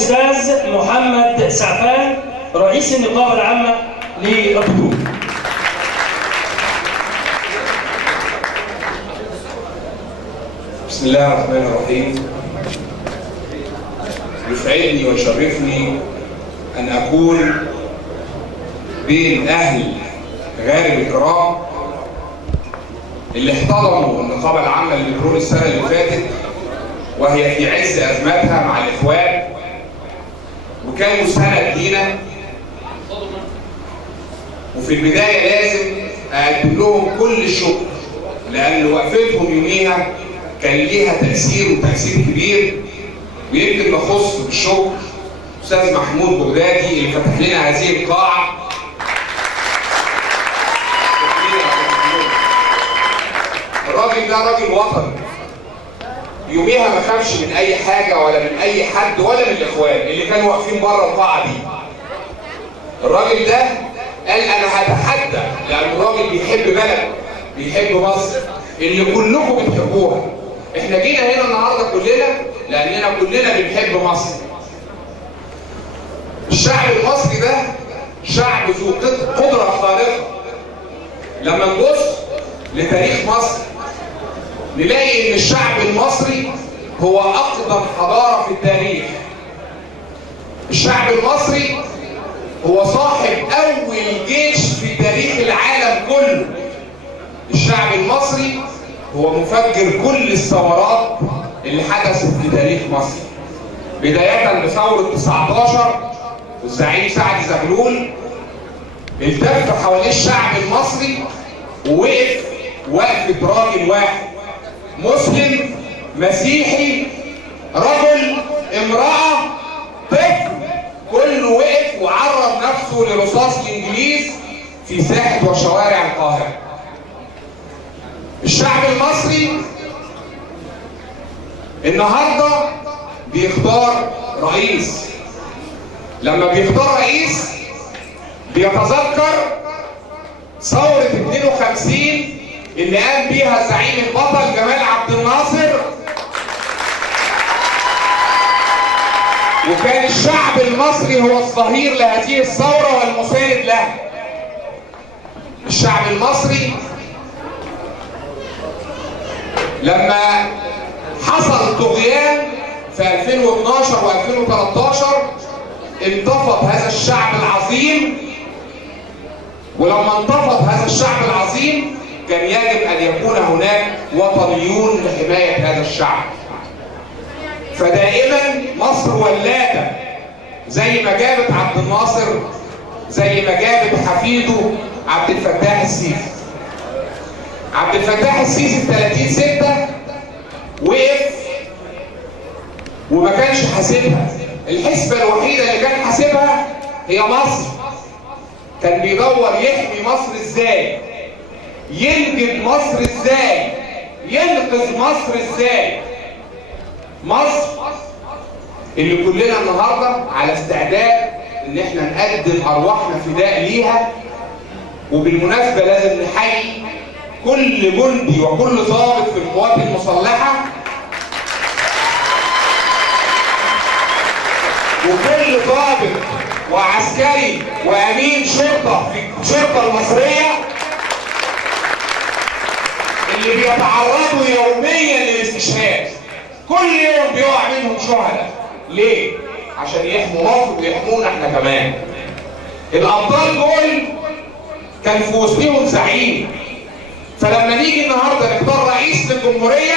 الأستاذ محمد سعفان رئيس النقابة العامة للبترول. بسم الله الرحمن الرحيم. يسعدني ويشرفني أن أكون بين أهل غارب الكرام اللي احتضنوا النقابة العامة للبترول السنة اللي فاتت وهي في عز أزماتها مع الإخوان، وكانوا سند لينا. وفي البداية لازم أقدم لهم كل الشكر، لأن وقفتهم يوميها كان ليها تأثير وتأثير كبير. ويمكن نخص بالشكر أستاذ محمود بغدادي اللي فتح لنا هذه القاعة. الراجل ده راجل وطني، يوميها ما خافش من أي حاجة ولا من أي حد ولا من الإخوان اللي كانوا واقفين بره القاعة دي. الراجل ده قال أنا هتحدى، لأن الراجل بيحب بلد، بيحب مصر اللي كلكم بتحبوها. احنا جينا هنا النهارده كلنا لأننا كلنا بنحب مصر. الشعب المصري ده شعب ذو قدرة خارقة. لما نبص لتاريخ مصر نلاقي ان الشعب المصري هو اقدم حضارة في التاريخ. الشعب المصري هو صاحب اول جيش في تاريخ العالم كله. الشعب المصري هو مفجر كل الثورات اللي حدثت في تاريخ مصر، بداية بثورة 19 والزعيم سعد زغلول التف حوالين الشعب المصري ووقف وقفة راجل واحد، مسلم، مسيحي، رجل، امرأة، طفل، كله وقف وعرض نفسه لرصاص الإنجليز في ساحة وشوارع القاهرة. الشعب المصري النهارده بيختار رئيس. لما بيختار رئيس بيتذكر ثورة 52 اللي قام بيها الزعيم البطل جمال عبد الناصر، وكان الشعب المصري هو الظهير لهذه الثورة والمساند لها. الشعب المصري لما حصل طغيان في 2012 و2013 انتفض هذا الشعب العظيم، ولما انتفض هذا الشعب العظيم كان يجب ان يكون هناك وطنيون لحماية هذا الشعب. فدائما مصر ولادة، زي ما جابت عبد الناصر، زي ما جابت حفيده عبد الفتاح السيسي. عبد الفتاح السيسي في 30/6 وقف وما كانش حاسبها. الحسبة الوحيدة اللي كان حاسبها هي مصر. كان بيدور يحمي مصر ازاي، ينجد مصر ازاي، ينقذ مصر ازاي. مصر اللي كلنا النهارده على استعداد ان احنا نقدم ارواحنا فداء ليها. وبالمناسبة لازم نحيي كل جندي وكل ضابط في القوات المسلحة وكل ضابط وعسكري وامين شرطة في الشرطة المصرية اللي بيتعرضوا يوميا للاستشهاد. كل يوم بيقع منهم شهداء. ليه؟ عشان يحموا مصر ويحمونا احنا كمان. الابطال دول كان في وسطهم زعيم. فلما نيجي النهارده نختار رئيس للجمهوريه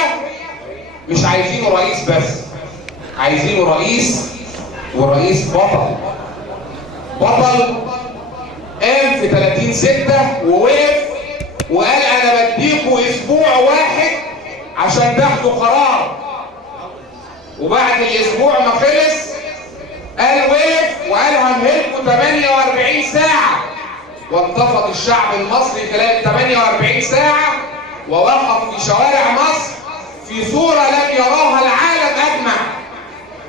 مش عايزينه رئيس بس، عايزينه رئيس، ورئيس بطل. بطل قام في 30/6 ووقف وقال انا بديكوا اسبوع واحد عشان تاخدوا قرار. وبعد الاسبوع ما خلص قال وقف وقال همهلكوا 48 ساعه. وانتفض الشعب المصري خلال 48 ساعة ووقف في شوارع مصر في صورة لم يراها العالم أجمع.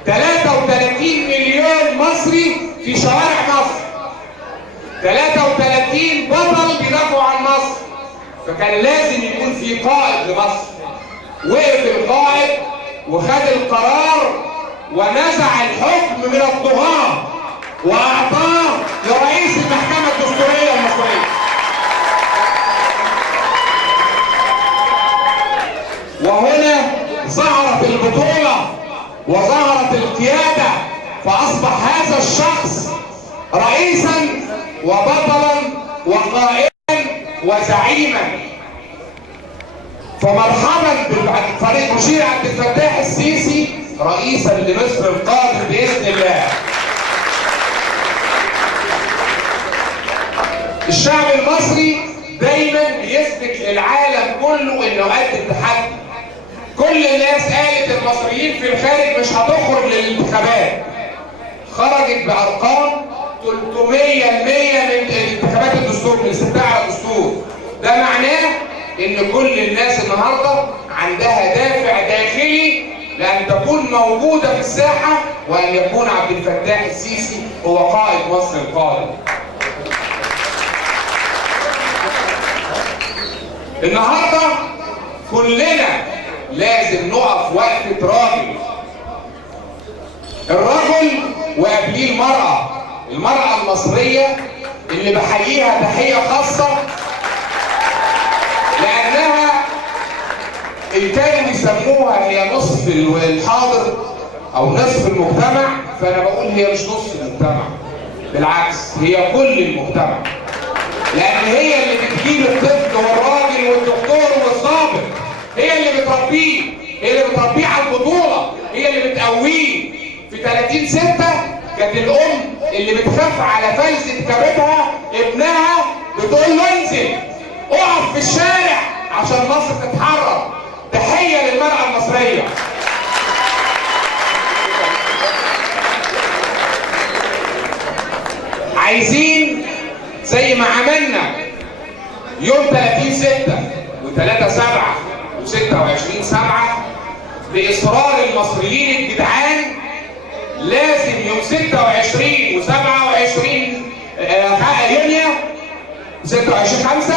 33 مليون مصري في شوارع مصر، 33 بطل بيدافعوا عن مصر. فكان لازم يكون في قائد لمصر. وقف القائد وخد القرار ونزع الحكم من الطغاة وأعطاه لرئيس المحكمة الدستورية المصرية. وهنا ظهرت البطولة وظهرت القيادة، فأصبح هذا الشخص رئيسا وبطلا وقائدا وزعيما. فمرحبا بالفريق مشير عبد الفتاح السيسي رئيسا لمصر القادم بإذن الله. الشعب المصري دايما بيثبت للعالم كله انه قد التحدي. كل الناس قالت المصريين في الخارج مش هتخرج للانتخابات، خرجت بارقام 300% من انتخابات الدستور، من استفتاء على الدستور. ده معناه ان كل الناس النهارده عندها دافع داخلي لان تكون موجوده في الساحه، وان يكون عبد الفتاح السيسي هو قائد مصر القادم. النهارده كلنا لازم نقف وقفه راجل. الرجل وقبليه المرأة المصرية اللي بحييها تحية خاصة، لأنها إن كانوا يسموها هي نصف الحاضر أو نصف المجتمع، فأنا بقول هي مش نصف المجتمع، بالعكس هي كل المجتمع. لأن هي اللي بتجيب الطفل والراجل والدكتور والضابط، هي اللي بتربيه، هي اللي بتربيه على البطولة، هي اللي بتقويه. في 30/6 كانت الأم اللي بتخاف على فلذة كبدها ابنها بتقول له انزل اقف في الشارع عشان مصر تتحرر. تحية للمرأة المصرية. عايزين زي ما عملنا يوم 30/6 و3/7 و26/7 بإصرار المصريين الجدعان، لازم يوم 26 و27 يونيو 26/5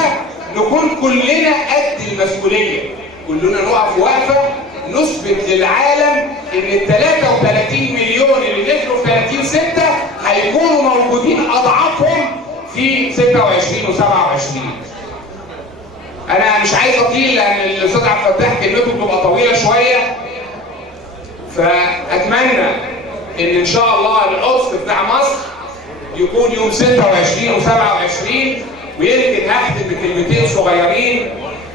نكون كلنا قد المسؤولية، كلنا نقف وقفة نثبت للعالم ان ال 33 مليون اللي نزلوا في 30/6 هيكونوا موجودين اضعافهم في 26 و27. انا مش عايز اطيل لان الاستاذ عبد الفتاح كلمته بتبقى طويله شويه، فاتمنى ان شاء الله القدس بتاع مصر يكون يوم 26 و27. ويمكن هختم بكلمتين صغيرين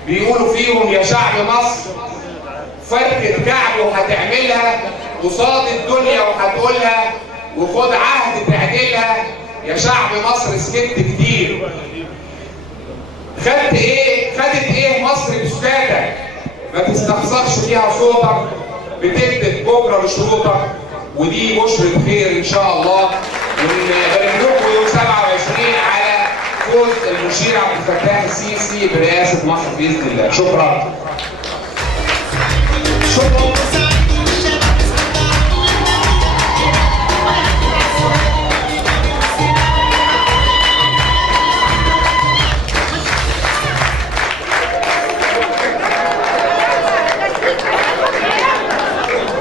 بيقولوا فيهم: يا شعب مصر فركة كعب وهتعملها قصاد الدنيا وهتقولها، وخد عهد تعدلها. يا شعب مصر سكت كتير، خدت ايه مصر بسكاتك؟ ما تستخسرش فيها صوتك، بتكتب بكره بشروطك، ودي بشرة خير ان شاء الله. ونبارك لكم يوم 27 على فوز المشير عبد الفتاح السيسي برئاسة مصر بإذن الله. شكرا.